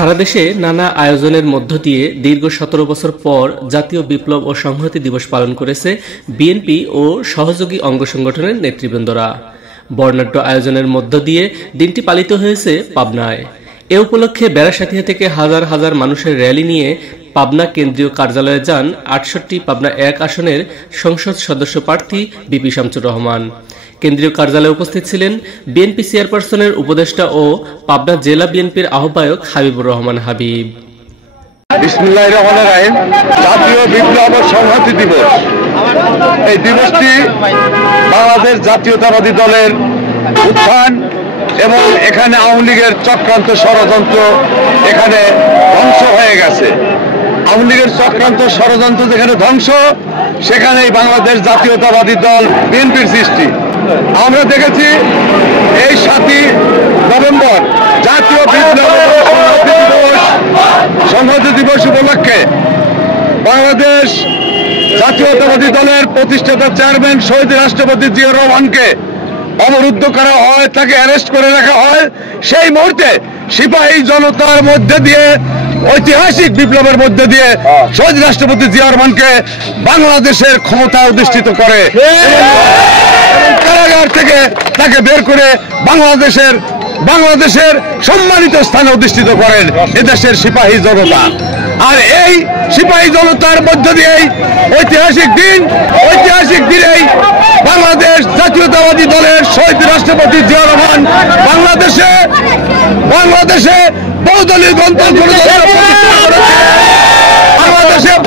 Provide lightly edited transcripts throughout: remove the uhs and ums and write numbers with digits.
সারা দেশে নানা আয়োজনের মধ্য দিয়ে দীর্ঘ ১৭ বছর পর জাতীয় বিপ্লব ও সংহতি দিবস পালন করেছে বিএনপি ও সহযোগী অঙ্গ সংগঠনের নেতৃবৃন্দরা। বর্ণাঢ্য আয়োজনের মধ্য দিয়ে দিনটি পালিত হয়েছে পাবনায়। এ উপলক্ষে বেড়াসাথিয়া থেকে হাজার হাজার মানুষের র্যালি নিয়ে পাবনা কেন্দ্রীয় কার্যালয়ে যান ৬৮ পাবনা ১ আসনের সংসদ সদস্য প্রার্থী বিপি শামছুর রহমান। কেন্দ্রীয় কার্যালয়ে উপস্থিত ছিলেন বিএনপি চেয়ারপারসনের উপদেষ্টা ও পাবনা জেলা বিএনপির আহ্বায়ক হাবিবুর রহমান হাবিব। বিসমিল্লাহির রহমানির রহিম। জাতীয় বিপ্লব ও সংহতি দিবস, এই দিবসটি বাংলাদেশ জাতীয়তাবাদী দলের উত্থান এবং এখানে আওয়ামী লীগের চক্রান্ত ষড়যন্ত্র এখানে ধ্বংস হয়ে গেছে। আওয়ামী লীগের চক্রান্ত ষড়যন্ত্র যেখানে ধ্বংস, সেখানেই বাংলাদেশ জাতীয়তাবাদী দল বিএনপির সৃষ্টি। আমরা দেখেছি এই ৭ই নভেম্বর জাতীয় বিপ্লব সংহতি দিবস উপলক্ষে বাংলাদেশ জাতীয়তাবাদী দলের প্রতিষ্ঠাতা চেয়ারম্যান শহীদ রাষ্ট্রপতি জিয়া রহমানকে অবরুদ্ধ করা হয়, তাকে অ্যারেস্ট করে রাখা হয়। সেই মুহূর্তে সিপাহী জনতার মধ্যে দিয়ে, ঐতিহাসিক বিপ্লবের মধ্যে দিয়ে শহীদ রাষ্ট্রপতি জিয়া রহমানকে বাংলাদেশের ক্ষমতায় অধিষ্ঠিত করে, কারাগার থেকে তাকে বের করে বাংলাদেশের সম্মানিত স্থানে অধিষ্ঠিত করেন এদেশের সিপাহী জনতা। আর এই সিপাহী জনতার মধ্য দিয়েই ঐতিহাসিক দিনেই বাংলাদেশ জাতীয়তাবাদী দলের শহীদ রাষ্ট্রপতি জিয়া রহমান বাংলাদেশে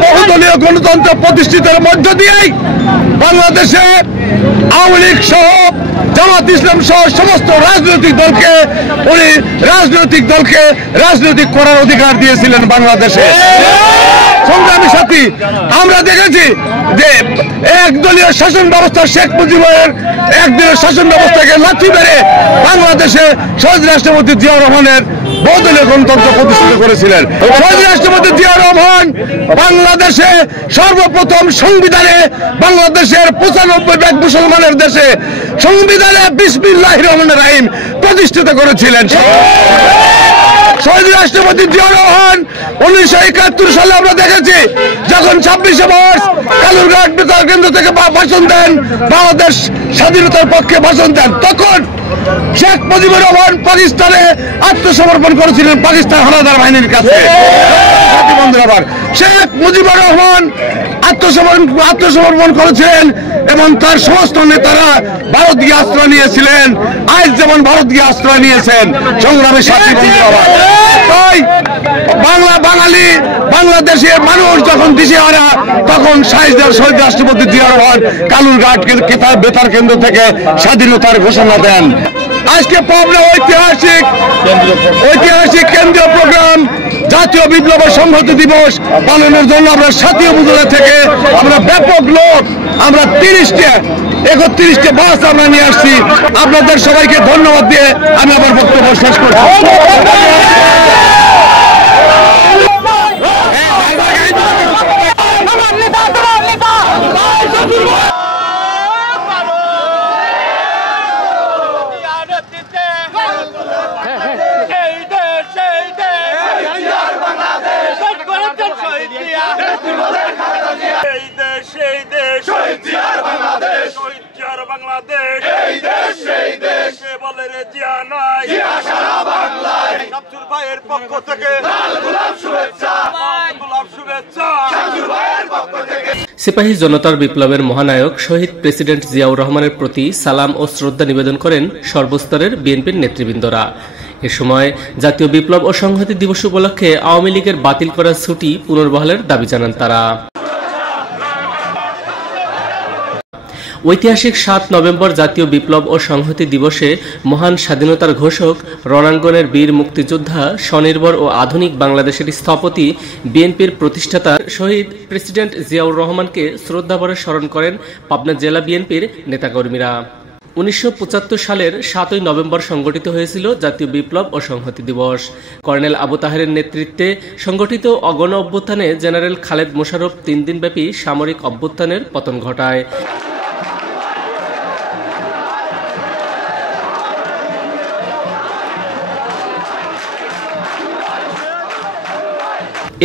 বহুদলীয় গণতন্ত্র প্রতিষ্ঠিতের মধ্য দিয়েই বাংলাদেশে আওয়ামী লীগ সহ জামাত ইসলাম সহ সমস্ত রাজনৈতিক দলকে রাজনৈতিক করার অধিকার দিয়েছিলেন বাংলাদেশে। সংগ্রামী সাথী, আমরা দেখেছি যে একদলীয় শাসন ব্যবস্থা, শেখ মুজিবের একদলীয় শাসন ব্যবস্থাকে লাথি মেরে বাংলাদেশে শহীদ রাষ্ট্রপতি জিয়া রহমানের বহুদলীয় গণতন্ত্র প্রতিষ্ঠিত করেছিলেন। শহীদ রাষ্ট্রপতি জিয়া রহমান বাংলাদেশে সর্বপ্রথম সংবিধানে, বাংলাদেশের ৯৫ মুসলমানের দেশে সংবিধানে বিসমিল্লাহির রহমানির রহিম প্রতিষ্ঠিত করেছিলেন। শহীদ রাষ্ট্রপতি জিয়া রহমান ১৯৭১ সালে আমরা দেখেছি যখন ২৬শে মার্চ কালুরঘাট বেতার কেন্দ্র থেকে ভাষণ দেন, বাংলাদেশ স্বাধীনতার পক্ষে ভাষণ দেন, তখন শেখ মুজিবুর রহমান পাকিস্তানে আত্মসমর্পণ করেছিলেন পাকিস্তান হানাদার বাহিনীর কাছে। শেখ মুজিবুর রহমান আত্মসমর্পণ করেছিলেন এবং তার সমস্ত নেতারা ভারত গিয়ে আশ্রয় নিয়েছিলেন, আজ যেমন ভারত গিয়ে আশ্রয় নিয়েছেন। সংগ্রামী সাথী বন্ধুরা, তাই বাংলাদেশের মানুষ যখন দিশেহারা, তখন শহীদ রাষ্ট্রপতি জিয়া রহমান কালুরঘাট বেতার কেন্দ্র থেকে স্বাধীনতার ঘোষণা দেন। আজকে পাবনা ঐতিহাসিক কেন্দ্রীয় প্রোগ্রাম জাতীয় বিপ্লব সংহতি দিবস পালনের জন্য আমরা সাথী উপজেলা থেকে আমরা ব্যাপক লোক, আমরা ৩১টা বাস আমরা নিয়ে আসছি। আপনাদের সবাইকে ধন্যবাদ দিয়ে আমি আমার বক্তব্য শেষ করছি। সিপাহী জনতার বিপ্লবের মহানায়ক শহীদ প্রেসিডেন্ট জিয়াউর রহমানের প্রতি সালাম ও শ্রদ্ধা নিবেদন করেন সর্বস্তরের বিএনপির নেতৃবৃন্দরা। এ সময় জাতীয় বিপ্লব ও সংহতি দিবস উপলক্ষে আওয়ামী লীগের বাতিল করা ছুটি পুনর্বহালের দাবি জানান তারা। ঐতিহাসিক ৭ নভেম্বর জাতীয় বিপ্লব ও সংহতি দিবসে মহান স্বাধীনতার ঘোষক, রণাঙ্গনের বীর মুক্তিযোদ্ধা, স্বনির্ভর ও আধুনিক বাংলাদেশের স্থপতি, বিএনপির প্রতিষ্ঠাতা শহীদ প্রেসিডেন্ট জিয়াউর রহমানকে শ্রদ্ধাভরে স্মরণ করেন পাবনা জেলা বিএনপির নেতাকর্মীরা। ১৯৭৫ সালের ৭ই নভেম্বর সংগঠিত হয়েছিল জাতীয় বিপ্লব ও সংহতি দিবস। কর্নেল আবু তাহেরের নেতৃত্বে সংগঠিত অগণ অভ্যুত্থানে জেনারেল খালেদ মোশাররফ ৩ দিনব্যাপী সামরিক অভ্যুত্থানের পতন ঘটায়।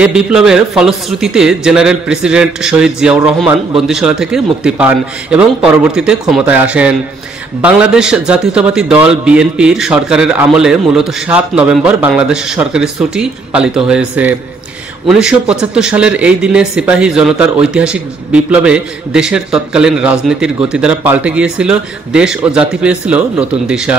এ বিপ্লবের ফলশ্রুতিতে জেনারেল প্রেসিডেন্ট শহীদ জিয়াউর রহমান বন্দিশালা থেকে মুক্তি পান এবং পরবর্তীতে ক্ষমতায় আসেন। বাংলাদেশ জাতীয়তাবাদী দল বিএনপির সরকারের আমলে মূলত 7 নভেম্বর বাংলাদেশ সরকারি ছুটি পালিত হয়েছে। 1975 সালের এই দিনে সিপাহী জনতার ঐতিহাসিক বিপ্লবে দেশের তৎকালীন রাজনীতির গতিধারা পাল্টে গিয়েছিল, দেশ ও জাতি পেয়েছিল নতুন দিশা।